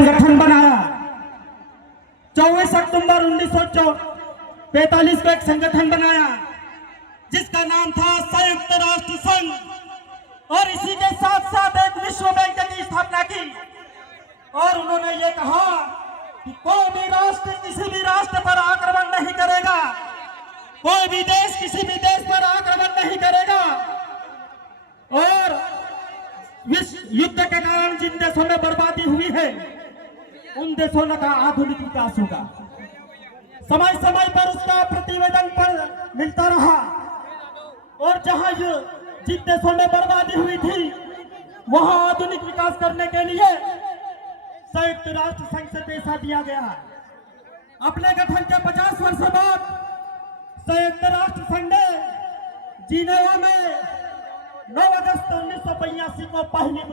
संगठन बनाया। 24 अक्टूबर 1945 को एक संगठन बनाया जिसका नाम था संयुक्त राष्ट्र संघ, और इसी के साथ साथ एक विश्व बैंक की स्थापना की। और उन्होंने ये कहा कि कोई भी राष्ट्र किसी भी राष्ट्र पर आक्रमण नहीं करेगा, कोई भी देश किसी भी देश पर आक्रमण नहीं करेगा, और विश्व युद्ध के कारण जिन देशों में बर्बादी हुई है उन देशों का आधुनिक विकास होगा। समय समय पर उसका प्रतिवेदन पर मिलता रहा, और जहां जिन देशों में बर्बादी हुई थी वहां आधुनिक विकास करने के लिए संयुक्त राष्ट्र संघ से पैसा दिया गया। अपने गठन के 50 वर्ष बाद संयुक्त राष्ट्र संघ ने जिनेवा में 9 अगस्त 1985 को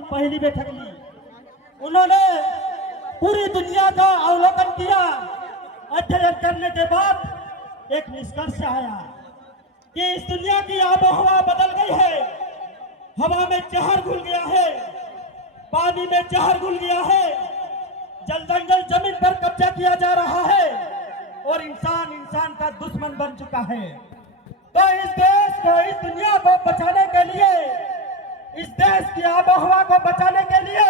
पहली बैठक ली। उन्होंने पूरी दुनिया का अवलोकन किया। अध्ययन करने के बाद एक निष्कर्ष आया कि इस दुनिया की आबोहवा बदल गई है। हवा में जहर घुल गया है, पानी में जहर घुल गया है, जल जंगल जमीन पर कब्जा किया जा रहा है, और इंसान का दुश्मन बन चुका है। तो इस देश को, इस दुनिया को बचाने के लिए, इस देश की आबोहवा को बचाने के लिए,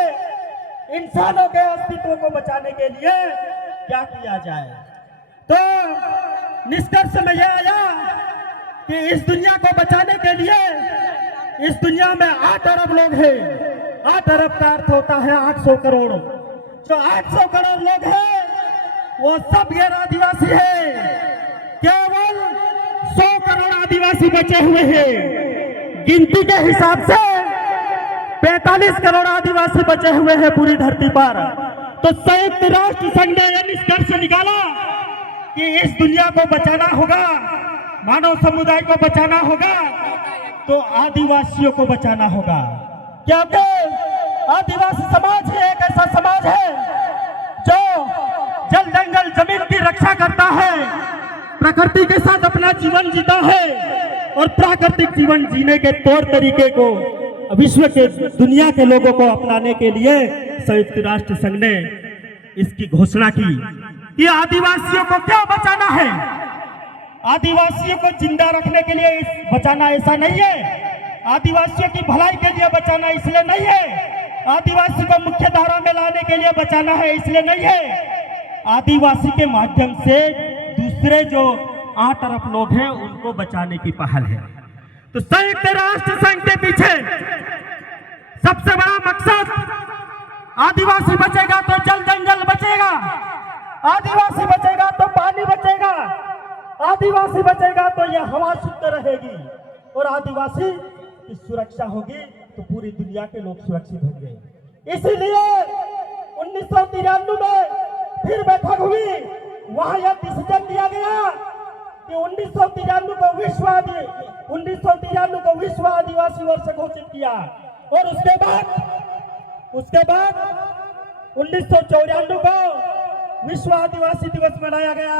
इंसानों के अस्तित्व को बचाने के लिए क्या किया जाए। तो निष्कर्ष में यह आया कि इस दुनिया को बचाने के लिए इस दुनिया में 8 अरब लोग हैं। 8 अरब का अर्थ होता है 800 करोड़। जो 800 करोड़ लोग हैं वो सब गैर आदिवासी हैं। केवल 100 करोड़ आदिवासी बचे हुए हैं। गिनती के हिसाब से 45 करोड़ आदिवासी बचे हुए हैं पूरी धरती पर। तो संयुक्त राष्ट्र संघ ने यह निष्कर्ष निकाला कि इस दुनिया को बचाना होगा, मानव समुदाय को बचाना होगा, तो आदिवासियों को बचाना होगा। क्योंकि आदिवासी समाज ही एक ऐसा समाज है जो जल जंगल जमीन की रक्षा करता है, प्रकृति के साथ अपना जीवन जीता है, और प्राकृतिक जीवन जीने के तौर तरीके को विश्व के दुनिया के लोगों को अपनाने के लिए संयुक्त राष्ट्र संघ ने इसकी घोषणा की कि आदिवासियों को क्यों बचाना है। आदिवासियों को जिंदा रखने के लिए बचाना ऐसा नहीं है, आदिवासियों की भलाई के लिए बचाना इसलिए नहीं है, आदिवासी को मुख्य धारा में लाने के लिए बचाना है इसलिए नहीं है, आदिवासी के माध्यम से दूसरे जो 8 अरब लोग हैं उनको बचाने की पहल है। तो संयुक्त राष्ट्र संघ के पीछे सबसे बड़ा मकसद, आदिवासी बचेगा तो जल जंगल बचेगा, आदिवासी बचेगा तो पानी बचेगा, आदिवासी बचेगा तो यह हवा शुद्ध रहेगी, और आदिवासी की सुरक्षा होगी तो पूरी दुनिया के लोग सुरक्षित होंगे। इसीलिए 1993 में फिर बैठक हुई, वहां यह डिसीजन लिया गया कि 1993 को विश्व आदिवासी वर्ष घोषित किया, और उसके बाद 1994 को विश्व आदिवासी दिवस मनाया गया।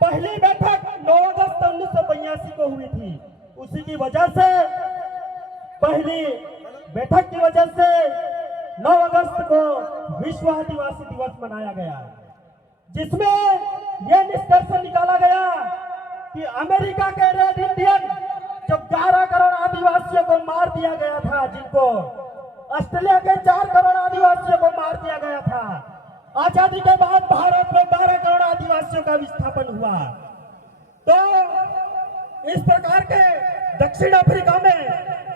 पहली बैठक 9 अगस्त 1982 को हुई थी। उसी की वजह से, पहली बैठक की वजह से 9 अगस्त को विश्व आदिवासी दिवस मनाया गया, जिसमें यह निष्कर्ष निकाला गया कि अमेरिका के रेड इंडियन जो 11 करोड़ आदिवासियों को मार दिया गया था, जिनको ऑस्ट्रेलिया के 4 करोड़ आदिवासियों को मार दिया गया था, आजादी के बाद भारत में 12 करोड़ आदिवासियों का विस्थापन हुआ। तो इस प्रकार के दक्षिण अफ्रीका में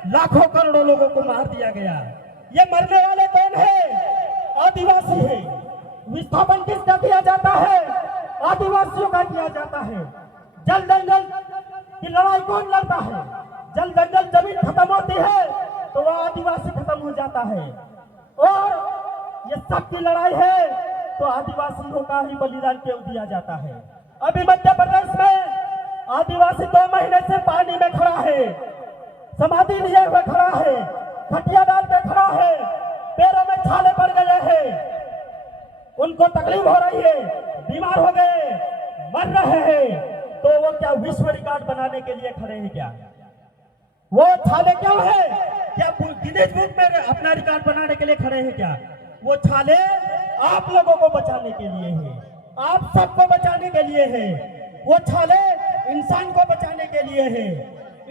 लाखों करोड़ों लोगों को मार दिया गया। ये मरने वाले कौन है? आदिवासी है। विस्थापन किसका किया जाता है? आदिवासियों का किया जाता है। जल जंगल की लड़ाई कौन लड़ता है? जल जंगल जमीन खत्म होती है तो वह आदिवासी खत्म हो जाता है, और ये सब की लड़ाई है तो आदिवासियों का ही बलिदान क्यों दिया जाता है। अभी मध्य प्रदेश में आदिवासी 2 महीने से पानी में खड़ा है, समाधि लिए हुए खड़ा है, खटिया डाल के खड़ा है, पैरों में छाले पड़ गए हैं, उनको तकलीफ हो रही है, बीमार हो गए, मर रहे हैं, तो वो क्या विश्व रिकॉर्ड बनाने के लिए खड़े हैं? क्या वो छाले क्यों है? क्या गिनीज बुक में अपना रिकॉर्ड बनाने के लिए खड़े हैं? क्या वो छाले आप लोगों को बचाने के लिए है, आप सबको बचाने के लिए है। वो छाले इंसान को बचाने के लिए है,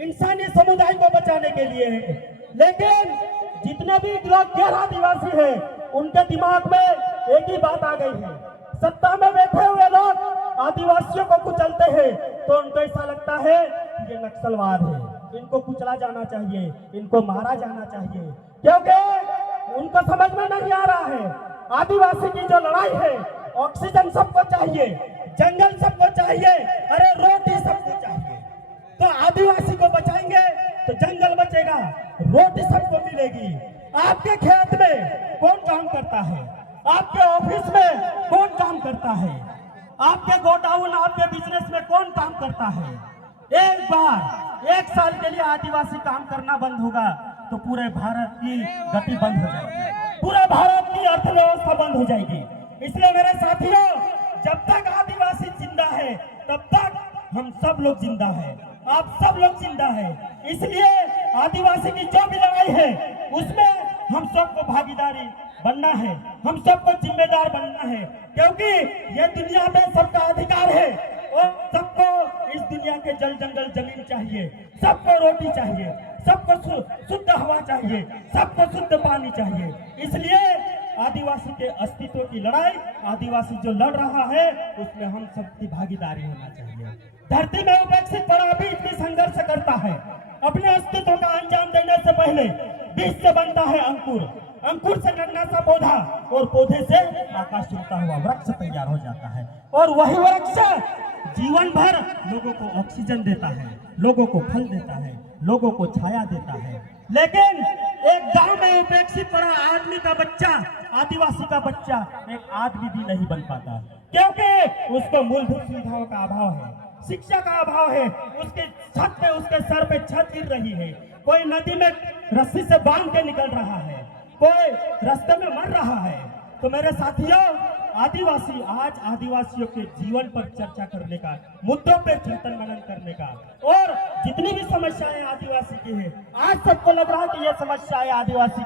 इंसानी समुदाय को बचाने के लिए है। लेकिन जितने भी लोग गैर आदिवासी हैं, उनके दिमाग में एक ही बात आ गई है, सत्ता में बैठे हुए लोग आदिवासियों को कुचलते हैं तो उनको ऐसा लगता है कि ये नक्सलवाद है, इनको कुचला जाना चाहिए, इनको मारा जाना चाहिए, क्योंकि उनको समझ में नहीं आ रहा है आदिवासी की जो लड़ाई है, ऑक्सीजन सबको चाहिए, जंगल सबको चाहिए, अरे रोटी सबको चाहिए। तो आदिवासी को बचाएंगे तो जंगल बचेगा, रोटी सबको मिलेगी। आपके खेत में कौन काम करता है, आपके ऑफिस में कौन काम करता है, आपके गोडाउन आपके बिजनेस में कौन काम करता है। एक बार 1 साल के लिए आदिवासी काम करना बंद होगा तो पूरे भारत की गति बंद हो जाएगी, पूरे भारत की अर्थव्यवस्था बंद हो जाएगी। इसलिए मेरे साथियों, जब तक आदिवासी जिंदा है तब तक हम सब लोग जिंदा है, आप सब लोग जिंदा है। इसलिए आदिवासी की जो भी लड़ाई है उसमें हम सबको भागीदारी बनना है, हम सबको जिम्मेदार बनना है, क्योंकि ये दुनिया में सबका अधिकार है और सबको इस दुनिया के जल जंगल जमीन चाहिए, सबको रोटी चाहिए, सबको शुद्ध हवा चाहिए, सबको शुद्ध पानी चाहिए। इसलिए आदिवासी के अस्तित्व की लड़ाई, आदिवासी जो लड़ रहा है उसमें हम सबकी भागीदारी होना चाहिए। धरती में उपेक्षित पड़ा भी इतनी संघर्ष करता है, अपने अस्तित्व का अंजाम देने से पहले बीज से बनता है अंकुर, अंकुर से नन्हा सा पौधा और पौधे से आकाश चुनता हुआ वृक्ष तैयार हो जाता है, और वही वृक्ष जीवन भर लोगों को ऑक्सीजन देता है, लोगों को फल देता है, लोगों को छाया देता है। लेकिन एक गांव में उपेक्षित पड़ा आदमी का बच्चा, आदिवासी का बच्चा एक आदमी भी नहीं बन पाता, क्योंकि उसको मूलभूत सुविधाओं का अभाव है, शिक्षा का अभाव है, उसके छत पे उसके सर पे छत गिर रही है, कोई नदी में रस्सी से बांध के निकल रहा है, कोई रास्ते में मर रहा है। तो मेरे साथियों, आदिवासी आज आदिवासियों के जीवन पर चर्चा करने का, मुद्दों पर चिंतन मनन करने का, और जितनी भी समस्याएं आदिवासी की है, आज सबको लग रहा है कि ये समस्याएं आदिवासी